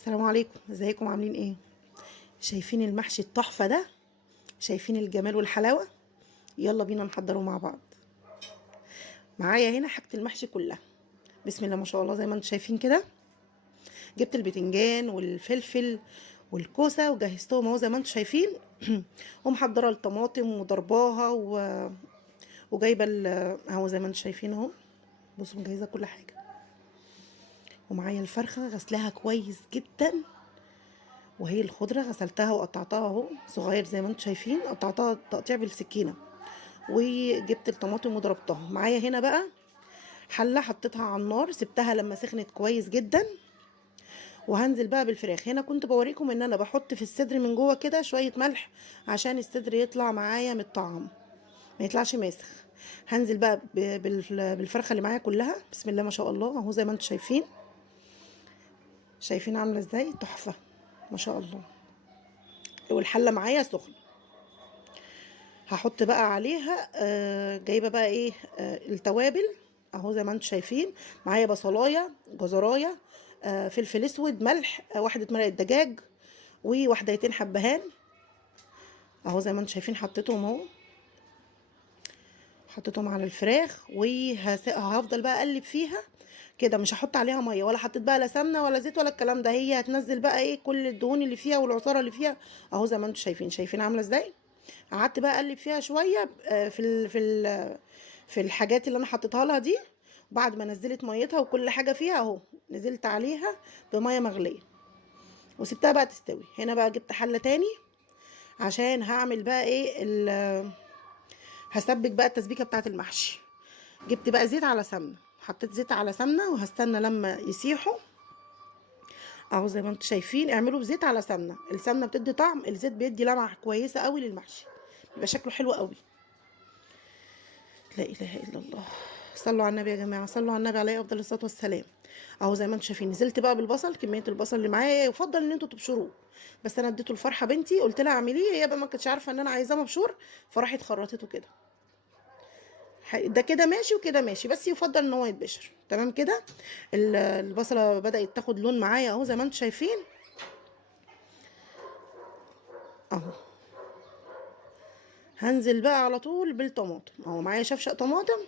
السلام عليكم، ازيكم عاملين ايه؟ شايفين المحشي التحفة ده؟ شايفين الجمال والحلاوة؟ يلا بينا نحضره مع بعض. معايا هنا حاجة المحشي كلها. بسم الله ما شاء الله، زي ما انتم شايفين كده. جبت البتنجان والفلفل والكوسة وجهزتهم اهو زي ما انتم شايفين. ومحضرة الطماطم وضرباها وجايبة اهو زي ما انتم شايفين اهو. بصوا مجهزة كل حاجة. ومعايا الفرخة غسلها كويس جدا، وهي الخضرة غسلتها وقطعتها اهو صغير زي ما انتم شايفين، قطعتها تقطيع بالسكينة. وجبت الطماطم وضربتها. معايا هنا بقى حلة حطيتها على النار، سبتها لما سخنت كويس جدا. وهنزل بقى بالفراخ. هنا كنت بوريكم ان انا بحط في الصدر من جوه كده شوية ملح عشان الصدر يطلع معايا متطعم، ما يطلعش ماسخ. هنزل بقى بالفرخة اللي معايا كلها. بسم الله ما شاء الله اهو زي ما انتم شايفين. شايفين عاملة ازاي؟ تحفة ما شاء الله. والحلة معايا سخنة. هحط بقى عليها جايبه بقى ايه التوابل اهو زي ما انتم شايفين. معايا بصلايه، جزرايه، فلفل اسود، ملح، واحده مرقه دجاج، وواحدتين حبهان اهو زي ما انتم شايفين. حطيتهم اهو، حطيتهم على الفراخ. وهفضل بقى اقلب فيها كده. مش هحط عليها ميه، ولا حطيت بقى لا سمنه ولا زيت ولا الكلام ده. هي هتنزل بقى ايه كل الدهون اللي فيها والعصاره اللي فيها اهو زي ما انتم شايفين. شايفين عامله ازاي؟ قعدت بقى اقلب فيها شويه في الحاجات اللي انا حطيتها لها دي. بعد ما نزلت ميتها وكل حاجه فيها اهو، نزلت عليها بميه مغليه وسبتها بقى تستوي. هنا بقى جبت حله تاني عشان هعمل بقى ايه هسبك بقى التسبيكه بتاعه المحشي. جبت بقى زيت على سمنه، حطيت زيت على سمنه وهستنى لما يسيحوا اهو زي ما انتم شايفين. اعملوا بزيت على سمنه، السمنه بتدي طعم، الزيت بيدي لمعه كويسه قوي للمحشي، بيبقى شكله حلو قوي. لا اله الا الله. صلوا على النبي يا جماعه، صلوا على النبي عليه افضل الصلاه والسلام. اهو زي ما انتم شايفين نزلت بقى بالبصل. كميه البصل اللي معايا يفضل ان انتوا تبشروه، بس انا اديته الفرحه بنتي، قلت لها اعمليه، هي بقى ما كانتش عارفه ان انا عايزاه مبشور، فراحت خرطته كده. ده كده ماشي وكده ماشي، بس يفضل ان هو يتبشر. تمام كده. البصله بدات تاخد لون معايا اهو زي ما انتم شايفين اهو. هنزل بقى على طول بالطماطم اهو. معايا شفشق طماطم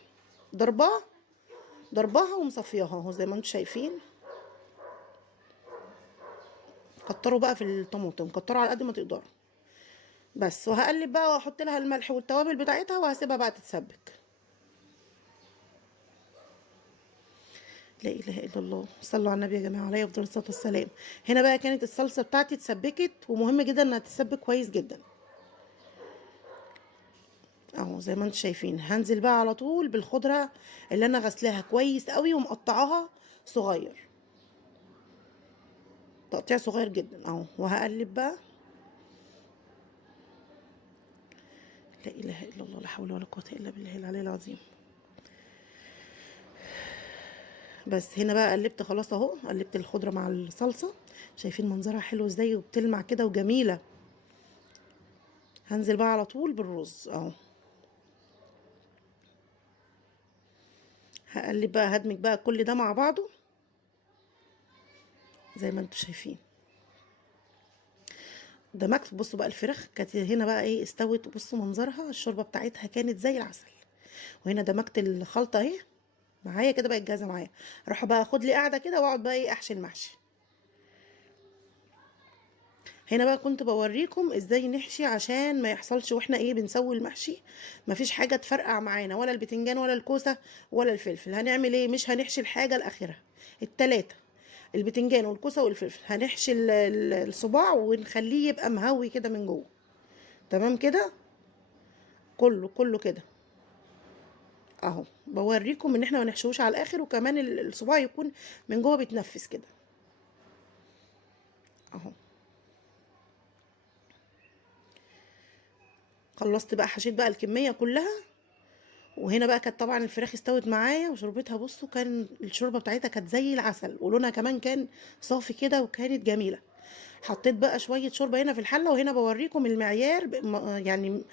ضرباها ومصفياها اهو زي ما انتم شايفين. كتروا بقى في الطماطم، كتروا على قد ما تقدروا بس. وهقلب بقى واحط لها الملح والتوابل بتاعتها وهسيبها بقى تتسبك. لا اله الا الله. صلوا على النبي يا جماعه عليه افضل الصلاه والسلام. هنا بقى كانت الصلصه بتاعتي اتسبكت، ومهم جدا انها تتسبك كويس جدا اهو زي ما انتم شايفين. هنزل بقى على طول بالخضره اللي انا غسلاها كويس قوي ومقطعاها صغير، تقطيع صغير جدا اهو. وهقلب بقى. لا اله الا الله، لا حول ولا قوه الا بالله العلي العظيم. بس هنا بقى قلبت خلاص اهو، قلبت الخضره مع الصلصه. شايفين منظرها حلو ازاي وبتلمع كده وجميله. هنزل بقى على طول بالرز اهو. هقلب بقى، هدمج بقى كل ده مع بعضه زي ما انتم شايفين. دمجت. بصوا بقى الفراخ كانت هنا بقى ايه استوت، بصوا منظرها، الشوربه بتاعتها كانت زي العسل. وهنا دمجت الخلطه اهي معايا كده، بقت جاهزه معايا. اروح بقى اخد لي قاعده كده واقعد بقى ايه احشي المحشي. هنا بقى كنت بوريكم ازاي نحشي عشان ما يحصلش واحنا ايه بنسوي المحشي مفيش حاجه تفرقع معانا، ولا البتنجان ولا الكوسه ولا الفلفل. هنعمل ايه؟ مش هنحشي الحاجه الاخيره، التلاته، البتنجان والكوسه والفلفل. هنحشي الصباع ونخليه يبقى مهوي كده من جوه. تمام كده. كله كده اهو. بوريكم ان احنا ما نحشوش على الاخر، وكمان الصباع يكون من جوه بيتنفس كده اهو. خلصت بقى، حشيت بقى الكميه كلها. وهنا بقى كانت طبعا الفراخ استوت معايا وشربتها. بصوا كان الشوربه بتاعتها كانت زي العسل، ولونها كمان كان صافي كده وكانت جميله. حطيت بقى شويه شوربه هنا في الحله. وهنا بوريكم المعيار يعني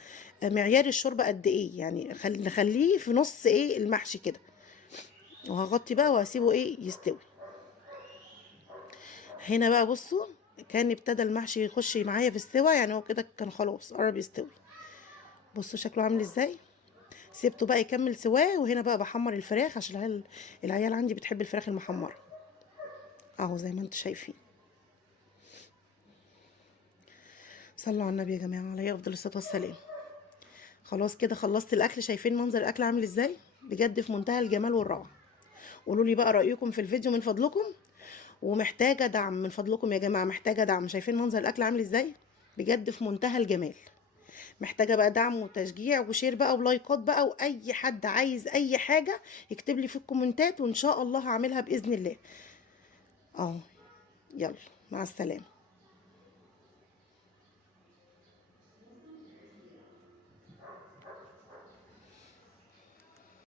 معيار الشوربه قد ايه، يعني نخليه في نص ايه المحشي كده. وهغطي بقى وهسيبه ايه يستوي. هنا بقى بصوا، كان ابتدى المحشي يخش معايا في السوا، يعني هو كده كان خلاص قرب يستوي. بصوا شكله عامل ازاي. سيبته بقى يكمل سواه، وهنا بقى بحمر الفراخ عشان العيال عندي بتحب الفراخ المحمره، اهو زي ما انتم شايفين. صلوا على النبي يا جماعه عليه افضل الصلاه والسلام. خلاص كده خلصت الاكل. شايفين منظر الاكل عامل ازاي؟ بجد في منتهى الجمال والروعه. قولوا لي بقى رايكم في الفيديو من فضلكم، ومحتاجه دعم من فضلكم يا جماعه، محتاجه دعم. شايفين منظر الاكل عامل ازاي؟ بجد في منتهى الجمال. محتاجه بقى دعم وتشجيع وشير بقى ولايكات بقى، واي حد عايز اي حاجه يكتب لي في الكومنتات، وان شاء الله هعملها باذن الله. اه. يلا، مع السلامه.